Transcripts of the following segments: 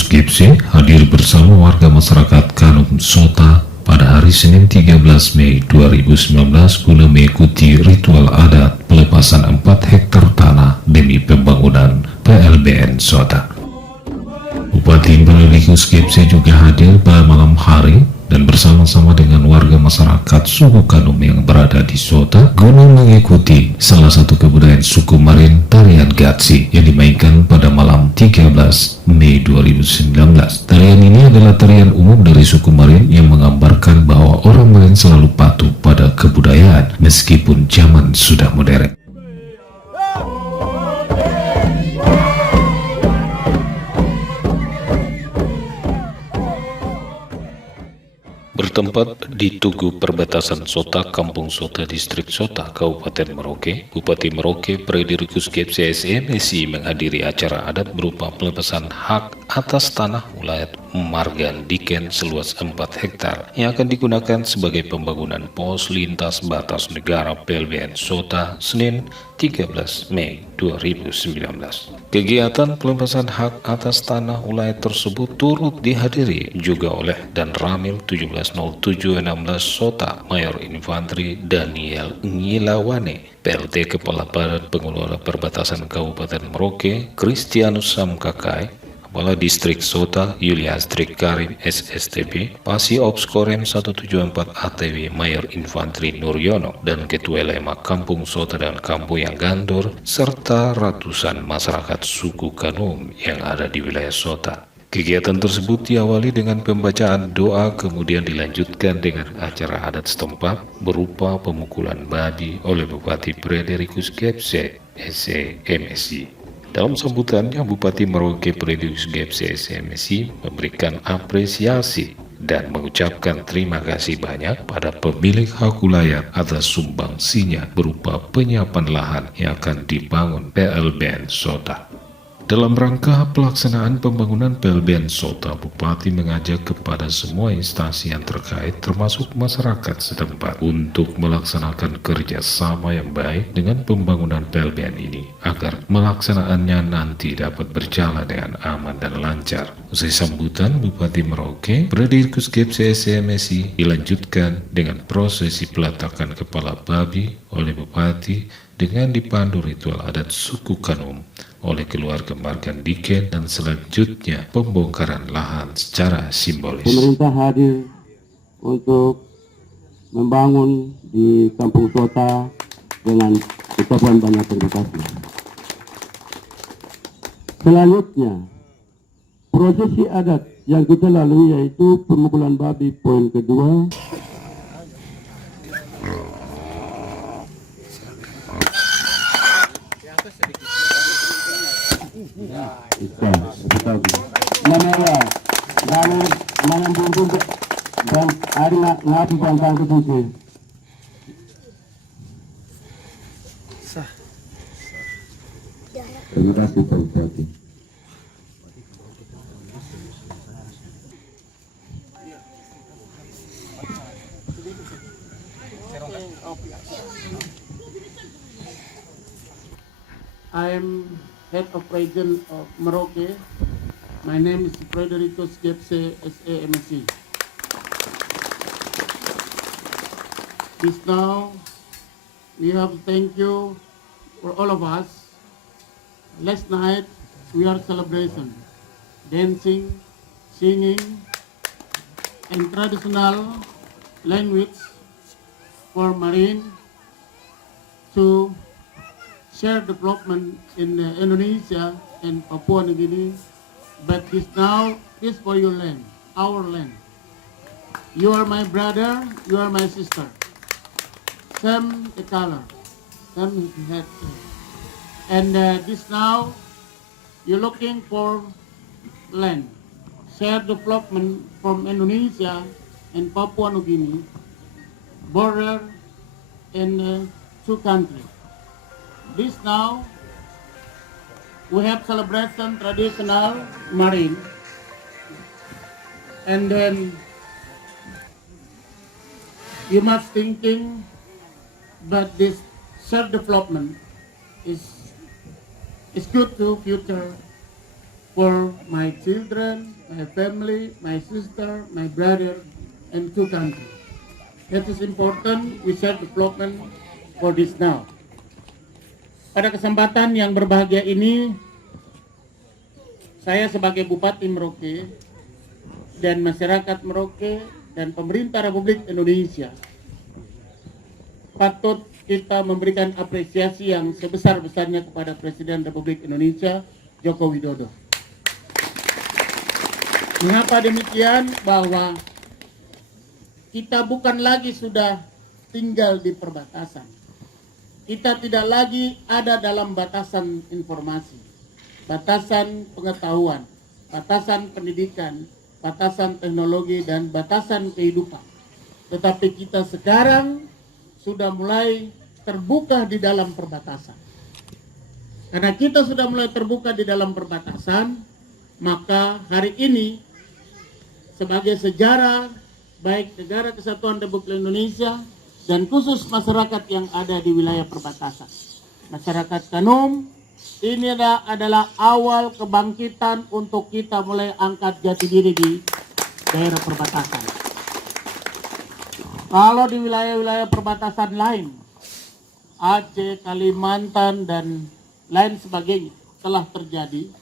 Frederikus Gipsy hadir bersama warga masyarakat Kanum Sota pada hari Senin 13 Mei 2019 guna mengikuti ritual adat pelepasan 4 hektar tanah demi pembangunan PLBN Sota. Bupati Frederikus Gipsy juga hadir pada malam hari dan bersama-sama dengan warga masyarakat suku Kanum yang berada di Sota guna mengikuti salah satu kebudayaan suku Marin, tarian Gatsi yang dimainkan pada malam 13 Mei 2019. Tarian ini adalah tarian umum dari suku Marin yang menggambarkan bahwa orang Marin selalu patuh pada kebudayaan meskipun zaman sudah modern. Bertempat di Tugu Perbatasan Sota, Kampung Sota, Distrik Sota, Kabupaten Merauke, Bupati Merauke Frederikus Gipsy SMSI menghadiri acara adat berupa pelepasan hak atas tanah wilayah Margan Diken seluas 4 hektar yang akan digunakan sebagai pembangunan pos lintas batas negara PLBN Sota Senin 13 Mei 2019. Kegiatan pelepasan hak atas tanah wilayah tersebut turut dihadiri juga oleh Dan Ramil 170716 Sota Mayor Infanteri Daniel Ngilawane, PLT Kepala Badan Pengelola Perbatasan Kabupaten Merauke Kristianus Samkakai, Kepala Distrik Sota Yulias Karim SSTP, Pasi Ops Korem 174 ATW Mayor Infanteri Nuryono, dan Ketua LMA Kampung Sota dan Kampung yang Gandur, serta ratusan masyarakat suku Kanum yang ada di wilayah Sota. Kegiatan tersebut diawali dengan pembacaan doa, kemudian dilanjutkan dengan acara adat setempat berupa pemukulan babi oleh Bupati Frederikus Gipsy SMSI. Dalam sambutannya, Bupati Merauke Frederikus Gipsy SMSI memberikan apresiasi dan mengucapkan terima kasih banyak pada pemilik hak wilayah atas sumbangsinya berupa penyiapan lahan yang akan dibangun PLBN Sota. Dalam rangka pelaksanaan pembangunan PLBN Sota, Bupati mengajak kepada semua instansi yang terkait termasuk masyarakat setempat untuk melaksanakan kerjasama yang baik dengan pembangunan PLBN ini agar melaksanaannya nanti dapat berjalan dengan aman dan lancar. Usai sambutan, Bupati Merauke Frederikus Gipsy SMSI dilanjutkan dengan prosesi peletakan kepala babi oleh Bupati dengan dipandu ritual adat suku Kanum oleh keluarga Margan Diken dan selanjutnya pembongkaran lahan secara simbolis. Pemerintah hadir untuk membangun di Kampung Sota dengan ucapan banyak terima kasih. Selanjutnya, prosesi adat yang kita lalui yaitu pemukulan babi poin kedua. Namanya lalu menambung dan hari ngapi bangkang ketujuh. Terima kasih Pak Bupati. I'm head of region of Merauke. My name is Frederikus Gipsy SAMSC. This now we have to thank you for all of us. Last night we are celebration, dancing, singing, and traditional language for Marine to share development in Indonesia and Papua New Guinea, but this now is for your land, our land. You are my brother, you are my sister. Same color, same head. And this now, you're looking for land. Share development from Indonesia and Papua New Guinea, border in two countries. This now, we have celebration traditional Marine, and then you must thinking, but this self development is good to future for my children, my family, my sister, my brother, and 2 countries. It is important we share development for this now. Pada kesempatan yang berbahagia ini, saya sebagai Bupati Merauke dan masyarakat Merauke dan pemerintah Republik Indonesia patut kita memberikan apresiasi yang sebesar-besarnya kepada Presiden Republik Indonesia Joko Widodo. Mengapa demikian? Bahwa kita bukan lagi sudah tinggal di perbatasan. Kita tidak lagi ada dalam batasan informasi, batasan pengetahuan, batasan pendidikan, batasan teknologi, dan batasan kehidupan. Tetapi kita sekarang sudah mulai terbuka di dalam perbatasan. Karena kita sudah mulai terbuka di dalam perbatasan, maka hari ini sebagai sejarah baik Negara Kesatuan Republik Indonesia dan khusus masyarakat yang ada di wilayah perbatasan, masyarakat Kanum, ini adalah awal kebangkitan untuk kita mulai angkat jati diri di daerah perbatasan. Kalau di wilayah-wilayah perbatasan lain, Aceh, Kalimantan, dan lain sebagainya telah terjadi,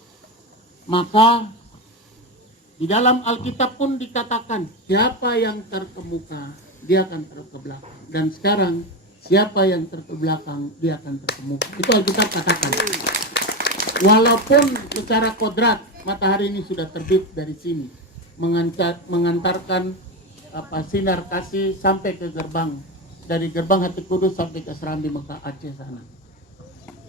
maka di dalam Alkitab pun dikatakan siapa yang terkemuka dia akan terkebelakang, dan sekarang siapa yang terkebelakang dia akan terkemuka. Itu Alkitab katakan. Walaupun secara kodrat matahari ini sudah terbit dari sini, mengantarkan sinar kasih sampai ke gerbang, dari gerbang Hati Kudus sampai ke Serambi Mekah Aceh sana.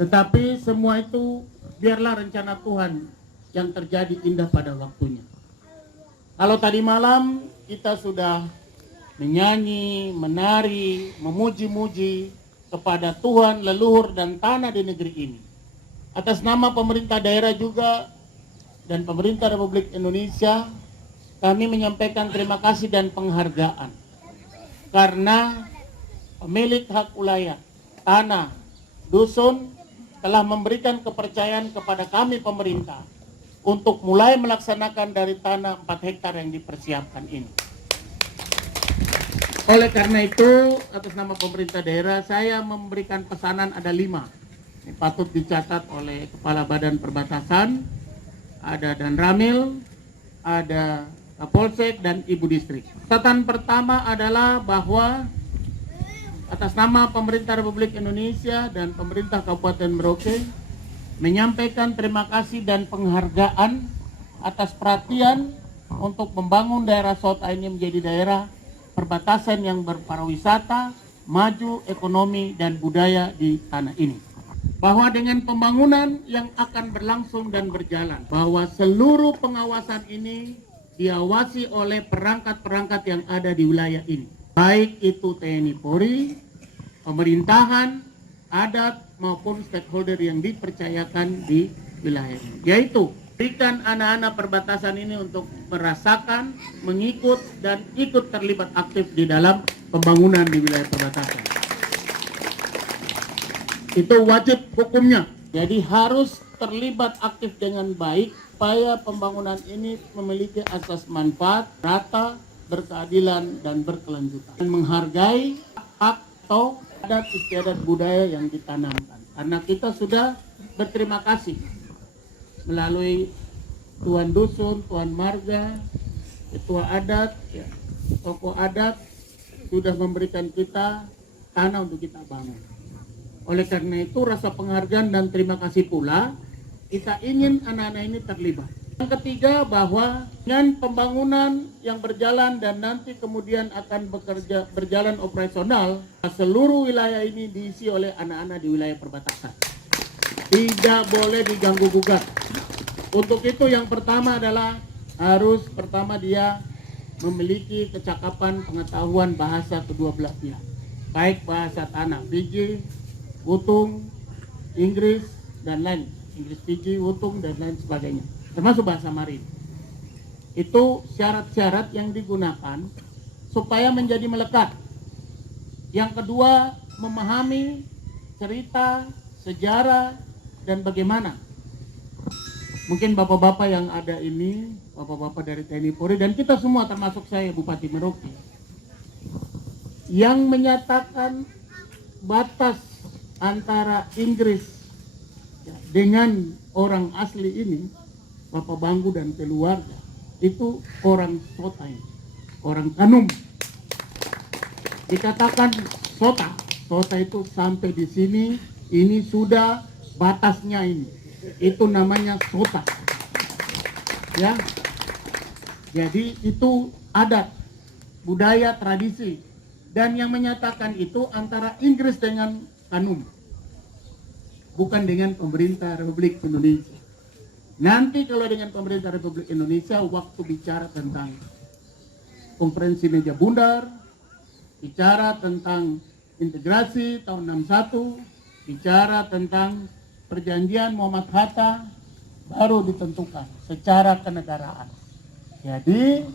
Tetapi semua itu biarlah rencana Tuhan yang terjadi indah pada waktunya. Kalau tadi malam kita sudah menyanyi, menari, memuji-muji kepada Tuhan, leluhur, dan tanah di negeri ini. Atas nama pemerintah daerah juga dan pemerintah Republik Indonesia, kami menyampaikan terima kasih dan penghargaan karena pemilik hak wilayah, tanah, dusun telah memberikan kepercayaan kepada kami pemerintah untuk mulai melaksanakan dari tanah 4 hektar yang dipersiapkan ini. Oleh karena itu, atas nama pemerintah daerah, saya memberikan pesanan ada 5. Ini patut dicatat oleh Kepala Badan Perbatasan, ada Dan Ramil, ada Kapolsek, dan Ibu Distrik. Catatan pertama adalah bahwa atas nama pemerintah Republik Indonesia dan pemerintah Kabupaten Merauke menyampaikan terima kasih dan penghargaan atas perhatian untuk membangun daerah Sota ini menjadi daerah perbatasan yang berpariwisata, maju ekonomi dan budaya di tanah ini. Bahwa dengan pembangunan yang akan berlangsung dan berjalan, bahwa seluruh pengawasan ini diawasi oleh perangkat-perangkat yang ada di wilayah ini. Baik itu TNI Polri, pemerintahan, adat, maupun stakeholder yang dipercayakan di wilayah ini. Yaitu, berikan anak-anak perbatasan ini untuk merasakan, mengikut, dan ikut terlibat aktif di dalam pembangunan di wilayah perbatasan. Itu wajib hukumnya. Jadi harus terlibat aktif dengan baik supaya pembangunan ini memiliki asas manfaat, rata, berkeadilan, dan berkelanjutan. Dan menghargai hak atau adat istiadat budaya yang ditanamkan. Karena kita sudah berterima kasih melalui Tuan Dusun, Tuan Marga, Ketua Adat, tokoh adat sudah memberikan kita tanah untuk kita bangun. Oleh karena itu rasa penghargaan dan terima kasih pula kita ingin anak-anak ini terlibat. Yang ketiga, bahwa dengan pembangunan yang berjalan dan nanti kemudian akan berjalan operasional, seluruh wilayah ini diisi oleh anak-anak di wilayah perbatasan. Tidak boleh diganggu gugat. Untuk itu yang pertama adalah harus dia memiliki kecakapan pengetahuan bahasa kedua belah pihak. Baik bahasa tanah, Fiji, Wutung, Inggris, dan lain. Inggris Fiji, Wutung, dan lain sebagainya. Termasuk bahasa Marin. Itu syarat-syarat yang digunakan supaya menjadi melekat. Yang kedua, memahami cerita, sejarah, dan bagaimana Mungkin bapak-bapak yang ada ini, bapak-bapak dari TNI Polri, dan kita semua termasuk saya Bupati Merauke, yang menyatakan batas antara Inggris dengan orang asli ini, Bapak Banggu dan keluarga, itu orang Sotai, orang Kanum. Dikatakan Sota, Sota itu sampai di sini, ini sudah batasnya ini. Itu namanya Sota. Ya. Jadi itu adat, budaya, tradisi. Dan yang menyatakan itu antara Inggris dengan Kanum, bukan dengan pemerintah Republik Indonesia. Nanti kalau dengan pemerintah Republik Indonesia, waktu bicara tentang konferensi meja bundar, bicara tentang integrasi tahun 61, bicara tentang perjanjian Muhammad Hatta, baru ditentukan secara kenegaraan. Jadi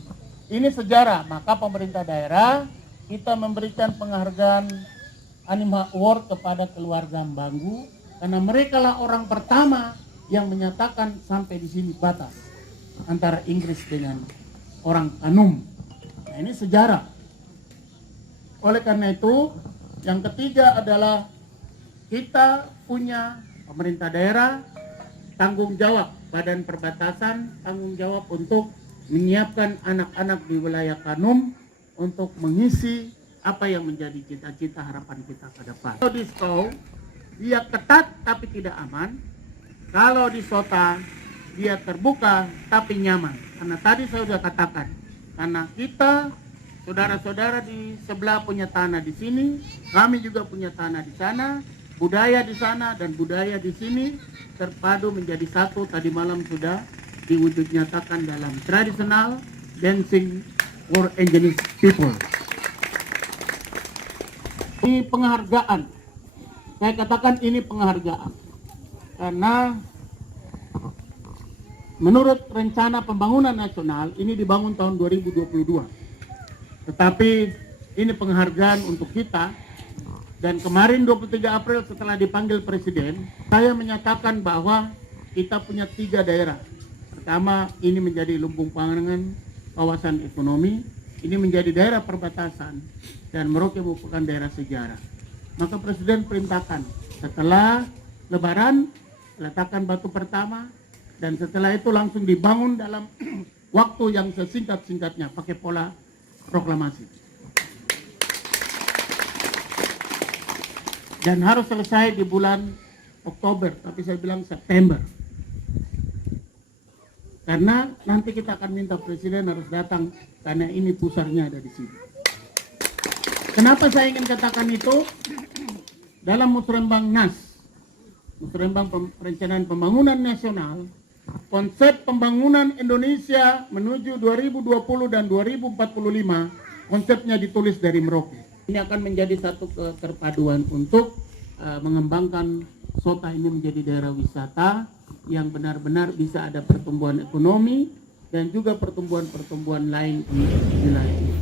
ini sejarah, maka pemerintah daerah kita memberikan penghargaan Anima Award kepada keluarga Banggu karena mereka lah orang pertama yang menyatakan sampai di sini batas antara Inggris dengan orang Kanum. Nah, ini sejarah. Oleh karena itu, yang ketiga adalah kita punya pemerintah daerah tanggung jawab, badan perbatasan tanggung jawab untuk menyiapkan anak-anak di wilayah Kanum untuk mengisi apa yang menjadi cita-cita harapan kita ke depan. Kalau di Skau, dia ketat tapi tidak aman. Kalau di Sota, dia terbuka tapi nyaman. Karena tadi saya sudah katakan, karena kita, saudara-saudara di sebelah punya tanah di sini, kami juga punya tanah di sana, budaya di sana dan budaya di sini terpadu menjadi satu. Tadi malam sudah diwujud nyatakan dalam tradisional dancing for indigenous people. Ini penghargaan. Saya katakan ini penghargaan. Karena menurut rencana pembangunan nasional ini dibangun tahun 2022. Tetapi ini penghargaan untuk kita. Dan kemarin 23 April setelah dipanggil Presiden, saya menyatakan bahwa kita punya 3 daerah. Pertama, ini menjadi lumbung pangan, kawasan ekonomi, ini menjadi daerah perbatasan, dan Merauke merupakan daerah sejarah. Maka Presiden perintahkan, setelah Lebaran, letakkan batu pertama, dan setelah itu langsung dibangun dalam waktu yang sesingkat-singkatnya, pakai pola proklamasi. Dan harus selesai di bulan Oktober, tapi saya bilang September. Karena nanti kita akan minta Presiden harus datang, karena ini pusarnya ada di sini. Kenapa saya ingin katakan itu? Dalam Musrembang NAS, Musrembang Perencanaan Pembangunan Nasional, konsep pembangunan Indonesia menuju 2020 dan 2045, konsepnya ditulis dari Merauke. Ini akan menjadi satu keterpaduan untuk mengembangkan Sota ini menjadi daerah wisata yang benar-benar bisa ada pertumbuhan ekonomi dan juga pertumbuhan-pertumbuhan lain di wilayah ini.